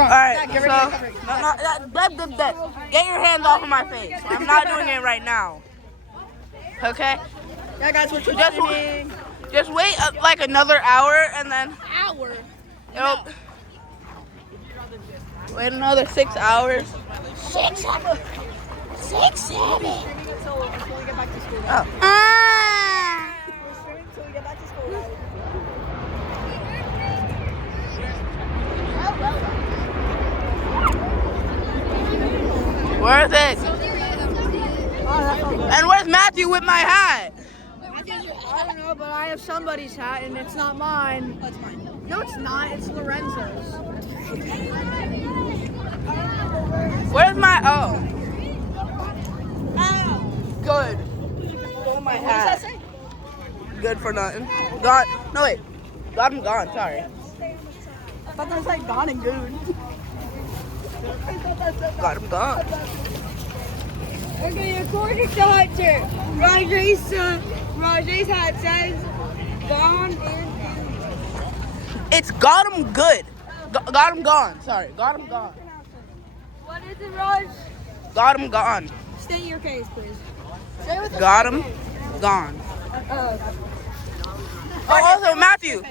Alright, so, get your hands off of my face. I'm not doing it right now. Okay? Yeah, guys, we're Just wait like another hour and then... No. Wait another 6 hours. 6 7. 6 7. Oh. Until we get back to school. Ah. We're streaming until we get back to school. Where is it? And where's Matthew with my hat? I don't know, but I have somebody's hat and it's not mine. That's mine. No, it's not. It's Lorenzo's. Where's my... Oh. Good. Stole my hat. What does that say? Good for nothing. Gone. No, wait. God, I'm gone. Sorry. I thought that was like gone and good. God, I'm gone. Okay, according to Hunter, Rajay's hat says gone and It's got him good. Got him gone. Sorry. Got him gone. What is it, Raj? Got him gone. State your case, please. Say with Got him gone. Oh, also Matthew.